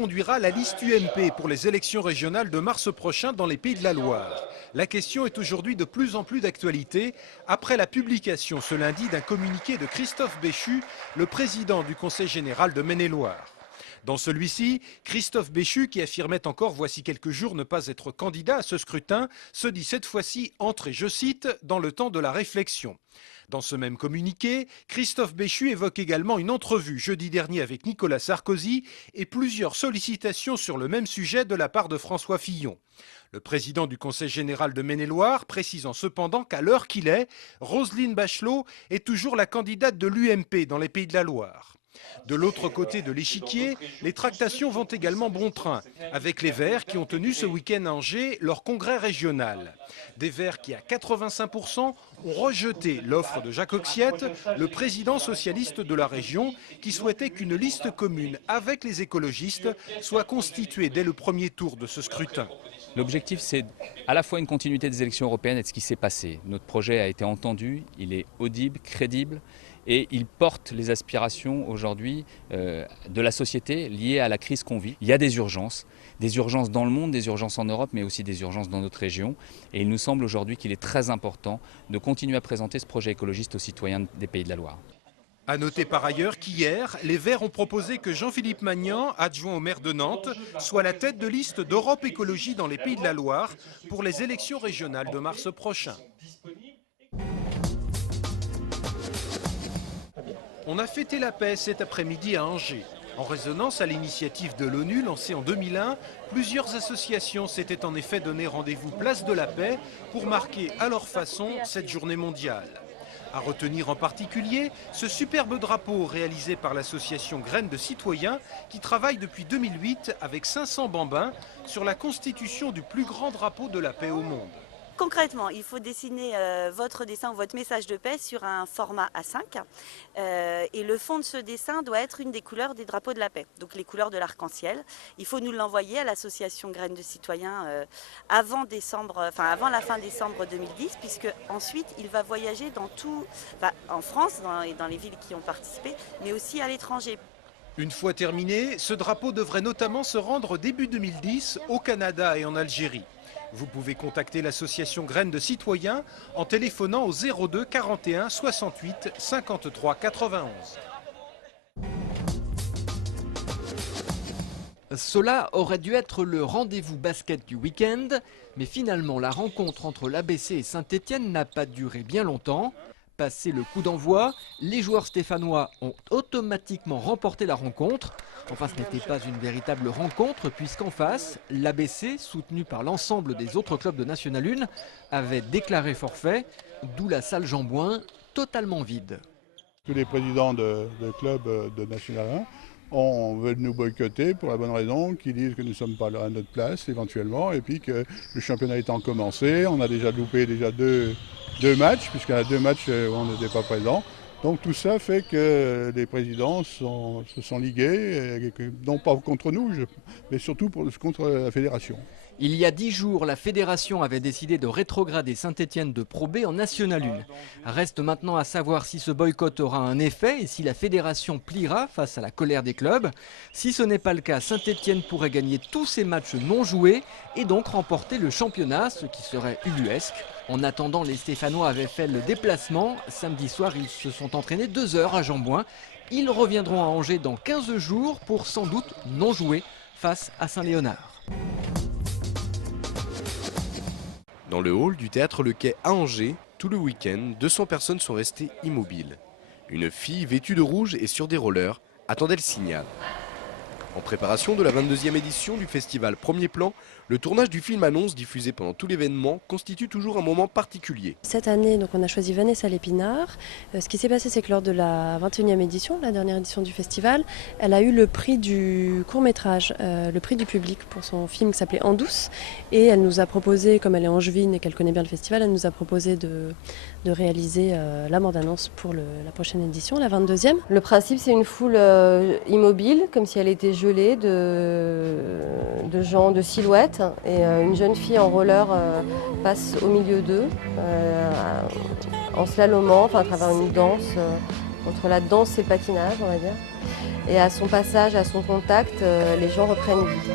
conduira la liste UMP pour les élections régionales de mars prochain dans les Pays de la Loire? La question est aujourd'hui de plus en plus d'actualité après la publication ce lundi d'un communiqué de Christophe Béchu, le président du Conseil général de Maine-et-Loire. Dans celui-ci, Christophe Béchu, qui affirmait encore voici quelques jours ne pas être candidat à ce scrutin, se dit cette fois-ci entré, je cite, dans le temps de la réflexion. Dans ce même communiqué, Christophe Béchu évoque également une entrevue jeudi dernier avec Nicolas Sarkozy et plusieurs sollicitations sur le même sujet de la part de François Fillon. Le président du Conseil général de Maine-et-Loire précisant cependant qu'à l'heure qu'il est, Roselyne Bachelot est toujours la candidate de l'UMP dans les Pays de la Loire. De l'autre côté de l'échiquier, les tractations vont également bon train, avec les Verts qui ont tenu ce week-end à Angers leur congrès régional. Des Verts qui, à 85%, ont rejeté l'offre de Jacques Oxiette, le président socialiste de la région, qui souhaitait qu'une liste commune avec les écologistes soit constituée dès le premier tour de ce scrutin. L'objectif, c'est à la fois une continuité des élections européennes et de ce qui s'est passé. Notre projet a été entendu, il est audible, crédible. Et il porte les aspirations aujourd'hui de la société liées à la crise qu'on vit. Il y a des urgences dans le monde, des urgences en Europe, mais aussi des urgences dans notre région. Et il nous semble aujourd'hui qu'il est très important de continuer à présenter ce projet écologiste aux citoyens des Pays de la Loire. A noter par ailleurs qu'hier, les Verts ont proposé que Jean-Philippe Magnan, adjoint au maire de Nantes, soit la tête de liste d'Europe Écologie dans les Pays de la Loire pour les élections régionales de mars prochain. On a fêté la paix cet après-midi à Angers. En résonance à l'initiative de l'ONU lancée en 2001, plusieurs associations s'étaient en effet donné rendez-vous place de la paix pour marquer à leur façon cette journée mondiale. À retenir en particulier ce superbe drapeau réalisé par l'association Graines de Citoyens qui travaille depuis 2008 avec 500 bambins sur la constitution du plus grand drapeau de la paix au monde. Concrètement, il faut dessiner votre dessin ou votre message de paix sur un format A5 et le fond de ce dessin doit être une des couleurs des drapeaux de la paix, donc les couleurs de l'arc-en-ciel. Il faut nous l'envoyer à l'association Graines de Citoyens avant la fin décembre 2010, puisque ensuite il va voyager en France, dans les villes qui ont participé, mais aussi à l'étranger. Une fois terminé, ce drapeau devrait notamment se rendre début 2010 au Canada et en Algérie. Vous pouvez contacter l'association Graines de Citoyens en téléphonant au 02 41 68 53 91. Cela aurait dû être le rendez-vous basket du week-end, mais finalement la rencontre entre l'ABC et Saint-Étienne n'a pas duré bien longtemps. Passé le coup d'envoi, les joueurs stéphanois ont automatiquement remporté la rencontre. Enfin, ce n'était pas une véritable rencontre puisqu'en face, l'ABC, soutenu par l'ensemble des autres clubs de National 1, avait déclaré forfait, d'où la salle Jean-Bouin totalement vide. Tous les présidents de clubs de National 1 veulent nous boycotter pour la bonne raison qu'ils disent que nous ne sommes pas à notre place éventuellement et puis que le championnat étant commencé, on a déjà loupé deux matchs, puisqu'il y a 2 matchs où on n'était pas présent. Donc tout ça fait que les présidents se sont ligués, non pas contre nous, mais surtout contre la fédération. Il y a 10 jours, la fédération avait décidé de rétrograder Saint-Étienne de Pro B en National 1. Reste maintenant à savoir si ce boycott aura un effet et si la fédération pliera face à la colère des clubs. Si ce n'est pas le cas, Saint-Étienne pourrait gagner tous ses matchs non joués et donc remporter le championnat, ce qui serait ubuesque. En attendant, les Stéphanois avaient fait le déplacement. Samedi soir, ils se sont entraînés 2 heures à Jean-Bouin. Ils reviendront à Angers dans 15 jours pour sans doute non jouer face à Saint-Léonard. Dans le hall du théâtre Le Quai à Angers, tout le week-end, 200 personnes sont restées immobiles. Une fille vêtue de rouge et sur des rollers attendait le signal. En préparation de la 22e édition du festival Premier Plan, le tournage du film annonce diffusé pendant tout l'événement constitue toujours un moment particulier. Cette année, donc, on a choisi Vanessa Lépinard. Ce qui s'est passé, c'est que lors de la 21e édition, la dernière édition du festival, elle a eu le prix du court-métrage, le prix du public pour son film qui s'appelait En douce. Et elle nous a proposé, comme elle est angevine et qu'elle connaît bien le festival, elle nous a proposé de réaliser la bande-annonce pour la prochaine édition, la 22e. Le principe, c'est une foule immobile, comme si elle était gelée de gens, de silhouettes. Et une jeune fille en roller passe au milieu d'eux, en slalomant, à travers une danse, entre la danse et le patinage, on va dire. Et à son passage, à son contact, les gens reprennent vie.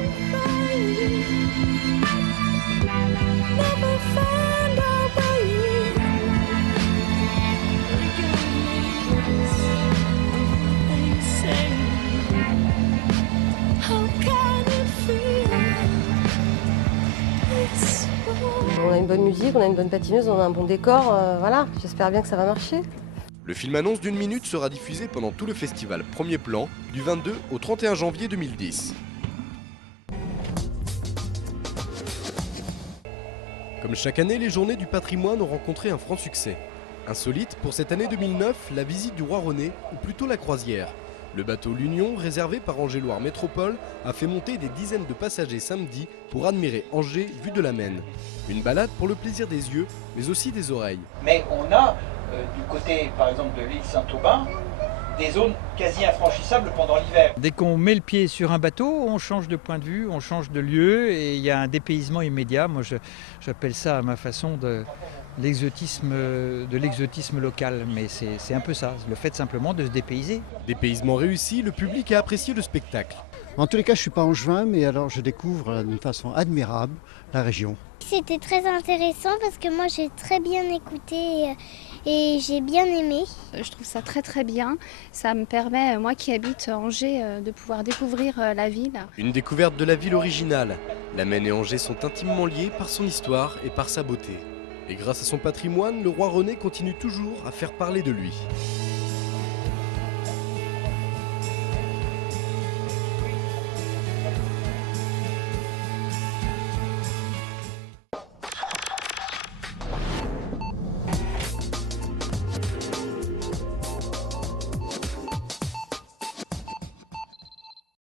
On a une bonne musique, on a une bonne patineuse, on a un bon décor, voilà, j'espère bien que ça va marcher. Le film annonce d'1 minute sera diffusé pendant tout le festival Premier Plan du 22 au 31 janvier 2010. Comme chaque année, les Journées du patrimoine ont rencontré un franc succès. Insolite, pour cette année 2009, la visite du Roi René, ou plutôt la croisière. Le bateau L'Union, réservé par Angers-Loire Métropole, a fait monter des dizaines de passagers samedi pour admirer Angers vue de la Maine. Une balade pour le plaisir des yeux, mais aussi des oreilles. Mais on a, du côté par exemple de l'île Saint-Aubin, des zones quasi infranchissables pendant l'hiver. Dès qu'on met le pied sur un bateau, on change de point de vue, on change de lieu et il y a un dépaysement immédiat. Moi j'appelle ça à ma façon de l'exotisme local, mais c'est un peu ça, le fait simplement de se dépayser. Dépaysement réussi, le public a apprécié le spectacle. En tous les cas, je ne suis pas angevin, mais alors je découvre d'une façon admirable la région. C'était très intéressant parce que moi j'ai très bien écouté et j'ai bien aimé. Je trouve ça très très bien. Ça me permet, moi qui habite Angers, de pouvoir découvrir la ville. Une découverte de la ville originale. La Maine et Angers sont intimement liés par son histoire et par sa beauté. Et grâce à son patrimoine, le Roi René continue toujours à faire parler de lui.